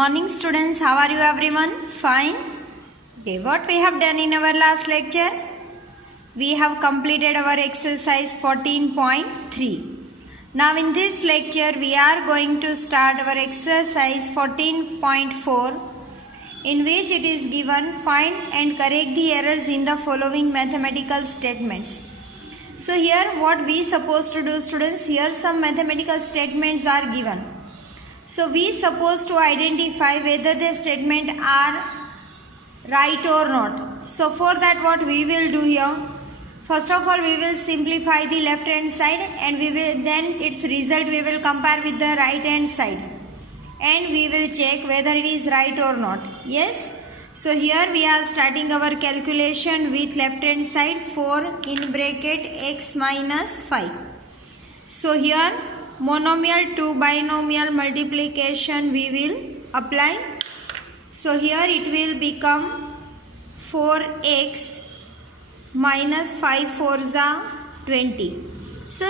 morning students, how are you everyone? Fine? Okay, what we have done in our last lecture? We have completed our exercise 14.3. Now in this lecture we are going to start our exercise 14.4 in which it is given find and correct the errors in the following mathematical statements. So here what we supposed to do students, here some mathematical statements are given. So we supposed to identify whether the statement are right or not. So for that what we will do here, first of all we will simplify the left hand side and we will then its result we will compare with the right hand side and we will check whether it is right or not. Yes. So here we are starting our calculation with left hand side 4 in bracket x minus 5. So here monomial to binomial multiplication we will apply. So here it will become 4x minus 5 4s are 20. So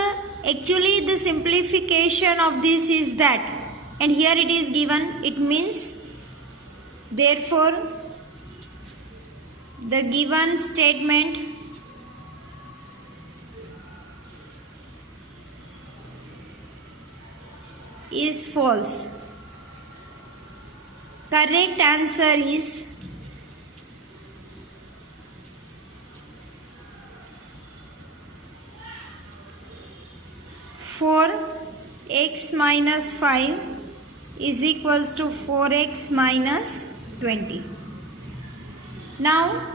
actually the simplification of this is that, and here it is given, it means therefore the given statement is false. Correct answer is four x minus 5 is equals to 4x minus 20. Now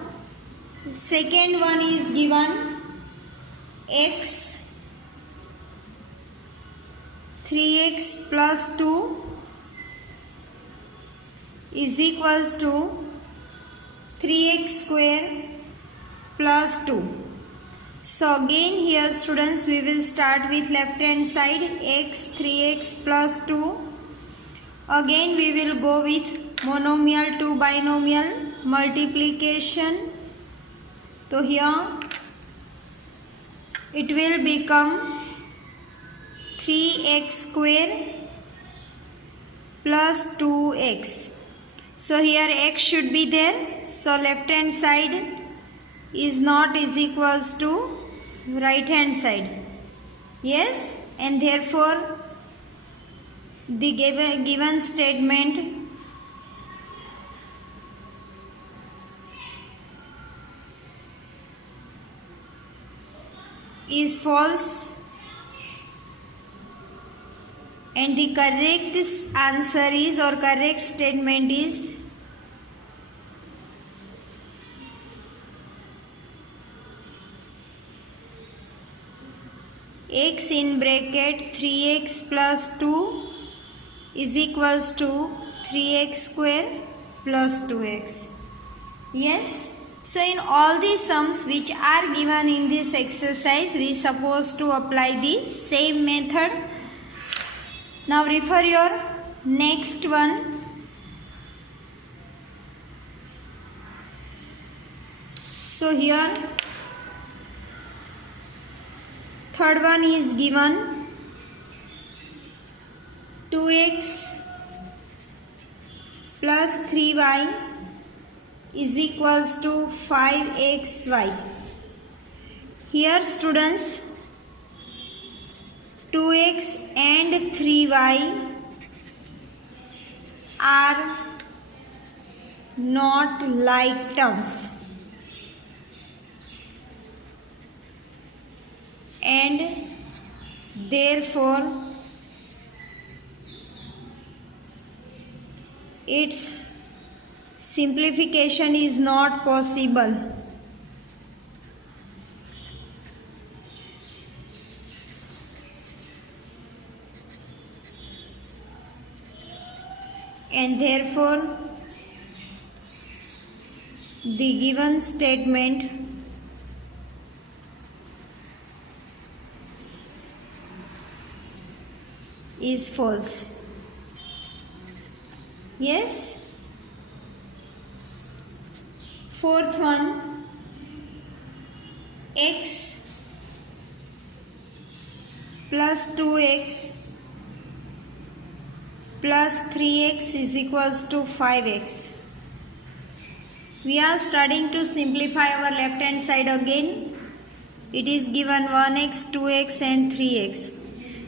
second one is given x 3x plus 2 is equals to 3x square plus 2. So again here students we will start with left hand side x 3x plus 2. Again we will go with monomial to binomial multiplication. So here it will become 3x square plus 2x. So here x should be there. So left hand side is not is equals to right hand side. Yes, and therefore the given statement is false. And the correct answer is or correct statement is x in bracket 3x plus 2 is equals to 3x square plus 2x. Yes. So in all the sums which are given in this exercise we supposed to apply the same method. Now refer your next one. So here third one is given 2x plus 3y is equals to 5xy. Here students 2x and 3y are not like terms and therefore its simplification is not possible. And therefore the given statement is false. Yes. Fourth one, x plus 2x plus 3x is equals to 5x. We are starting to simplify our left hand side again. It is given 1x, 2x and 3x.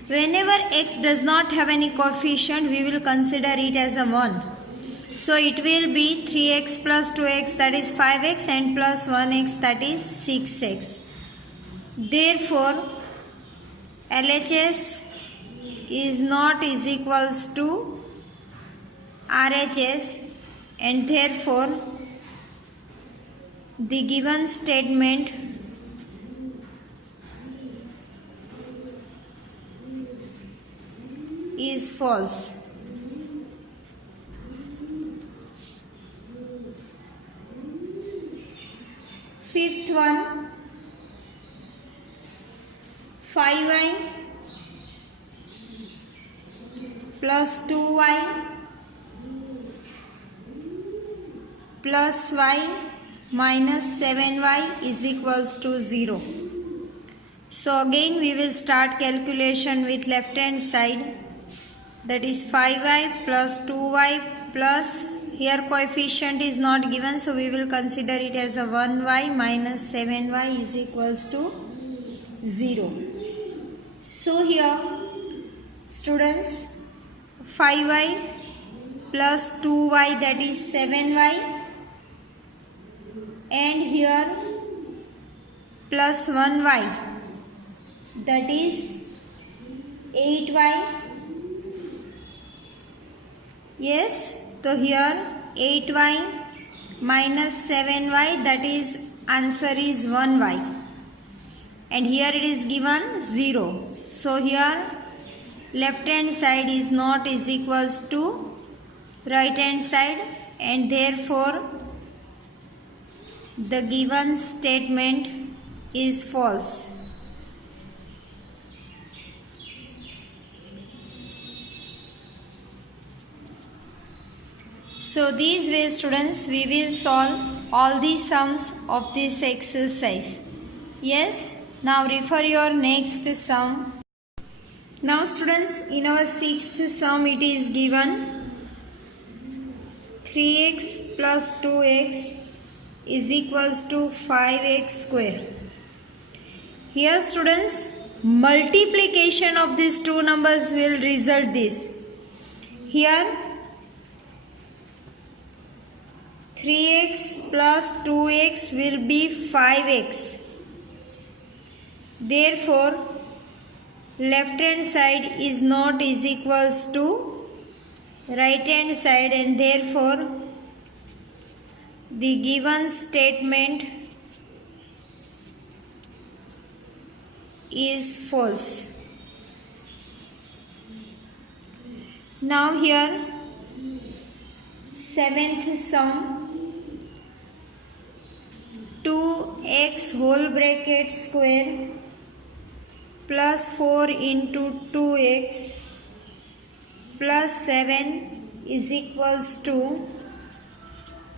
Whenever x does not have any coefficient, we will consider it as a 1. So it will be 3x plus 2x, that is 5x, and plus 1x, that is 6x. Therefore, LHS is not is equals to RHS, and therefore the given statement is false. Fifth one, 5y plus 2y plus y minus 7y is equals to 0. So again we will start calculation with left hand side, that is 5y plus 2y plus, here coefficient is not given, so we will consider it as a 1y minus 7y is equals to 0. So here students, 5y plus 2y, that is 7y, and here plus 1y, that is 8y. Yes, so here 8y minus 7y, that is answer is 1y, and here it is given 0. So here left hand side is not is equals to right hand side, and therefore the given statement is false. So these way students, we will solve all the sums of this exercise. Yes, now refer your next sum. Now students, in our sixth sum it is given 3x plus 2x is equals to 5x square. Here students, multiplication of these two numbers will result this. Here 3x plus 2x will be 5x. Therefore, left hand side is not is equals to right hand side, and therefore the given statement is false. Now here seventh sum, 2x whole bracket square plus 4 into 2x plus 7 is equals to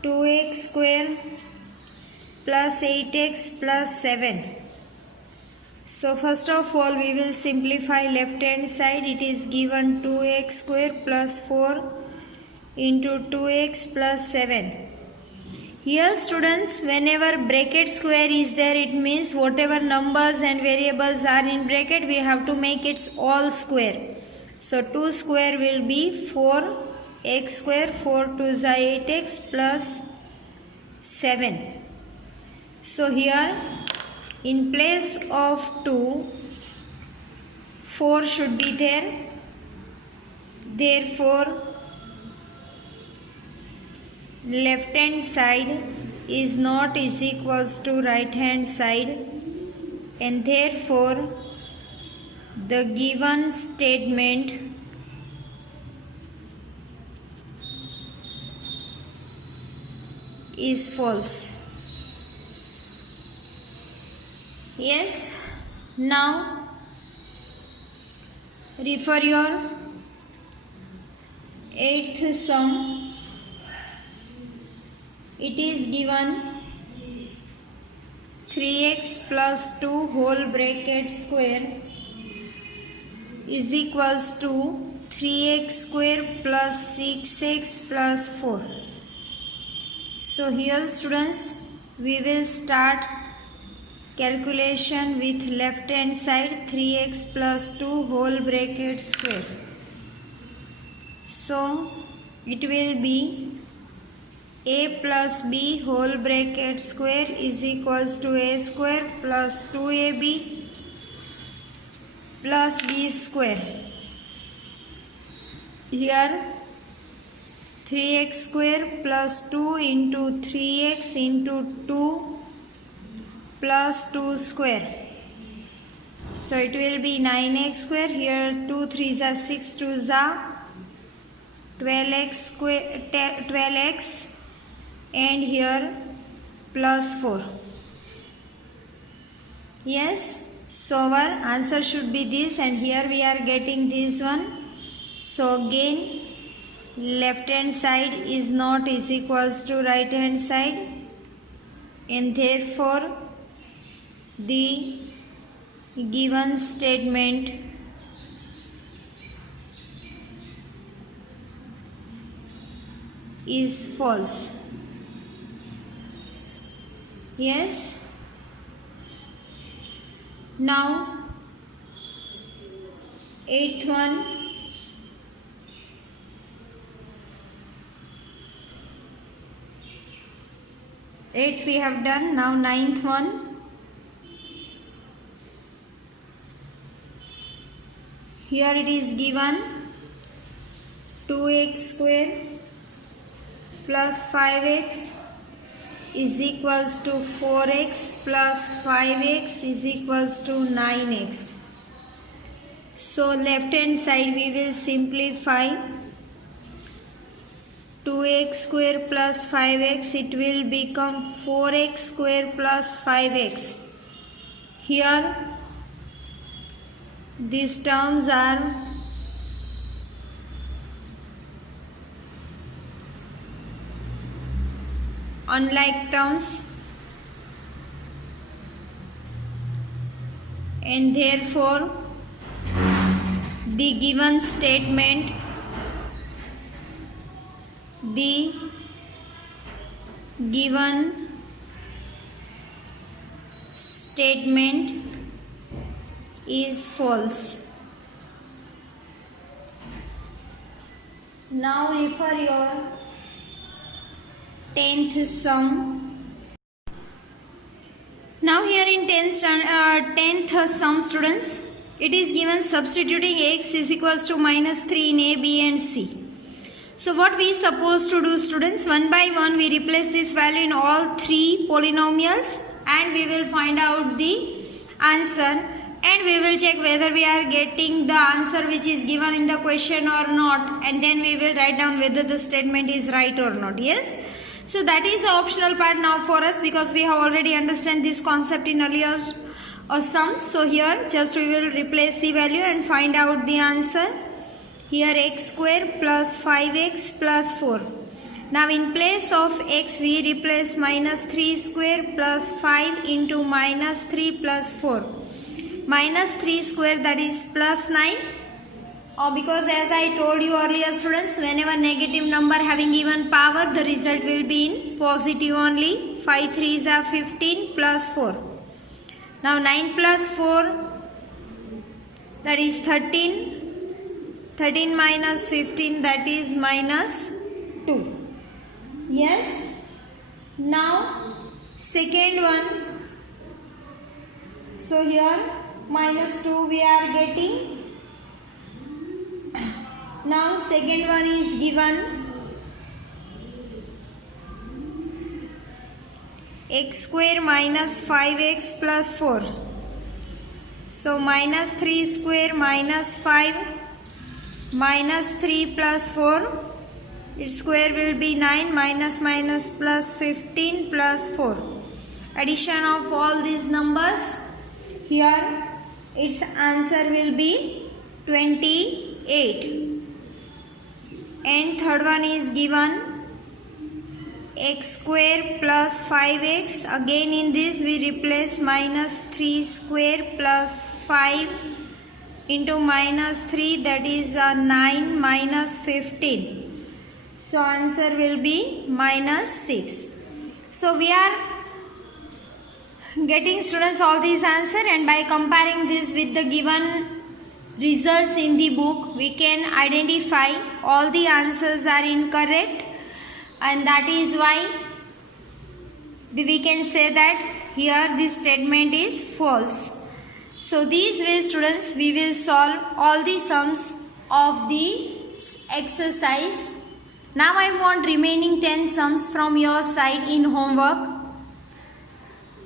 2x square plus 8x plus 7. So first of all we will simplify left hand side. It is given 2x square plus 4 into 2x plus 7. Here students, whenever bracket square is there, it means whatever numbers and variables are in bracket, we have to make it all square. So 2 square will be 4x square, 4 2 is 8x plus 7. So here in place of 2, 4 should be there. Therefore left hand side is not is equals to right hand side, and therefore the given statement is false. Yes, now refer your eighth sum. It is given 3x plus 2 whole bracket square is equals to 3x square plus 6x plus 4. So here students, we will start calculation with left hand side 3x plus 2 whole bracket square. So it will be a plus b whole bracket square is equals to a square plus 2ab plus b square. Here 3x square plus 2 into 3x into 2 plus 2 square. So it will be 9x square. Here 2 3s are 6 2s are 12x square 12x, and here plus 4. Yes, so our answer should be this, and here we are getting this one. So again left hand side is not is equals to right hand side, and therefore the given statement is false. Yes. Now eighth one. Eighth we have done. Now ninth one. Here it is given 2x square plus 5x is equals to 4x plus 5x is equals to 9x. So left hand side we will simplify 2x square plus 5x, it will become 4x square plus 5x. Here these terms are unlike terms, and therefore the given statement is false. Now refer your 10th sum. Now here in 10th sum students, it is given substituting x is equals to minus 3 in a, b and c. So what we supposed to do students, one by one we replace this value in all three polynomials and we will find out the answer, and we will check whether we are getting the answer which is given in the question or not, and then we will write down whether the statement is right or not. Yes. So that is the optional part now for us, because we have already understand this concept in earlier sums. So here just we will replace the value and find out the answer. Here x square plus 5x plus 4. Now in place of x we replace minus 3 square plus 5 into minus 3 plus 4. Minus 3 square, that is plus 9. Because as I told you earlier students, whenever negative number having even power, the result will be in positive only. 5 3s are 15 plus 4. Now 9 plus 4, that is 13. 13 minus 15, that is minus 2. Yes. Now second one. So here minus 2 we are getting. Now second one is given x square minus 5x plus 4. So minus 3 square minus 5 minus 3 plus 4, its square will be 9, minus minus plus 15 plus 4. Addition of all these numbers, here its answer will be 28. And third one is given x square plus 5x. Again in this we replace minus 3 square plus 5 into minus 3, that is 9 minus 15. So answer will be minus 6. So we are getting, students, all these answer, and by comparing this with the given results in the book, we can identify all the answers are incorrect, and that is why we can say that here this statement is false. So these way, students, we will solve all the sums of the exercise. Now I want remaining 10 sums from your side in homework.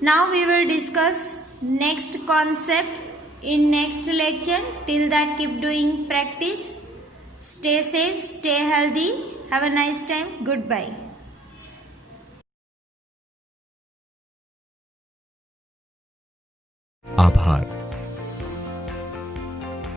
Now we will discuss next concept in next lecture. Till that, keep doing practice. Stay safe, stay healthy. Have a nice time. Goodbye. आभार।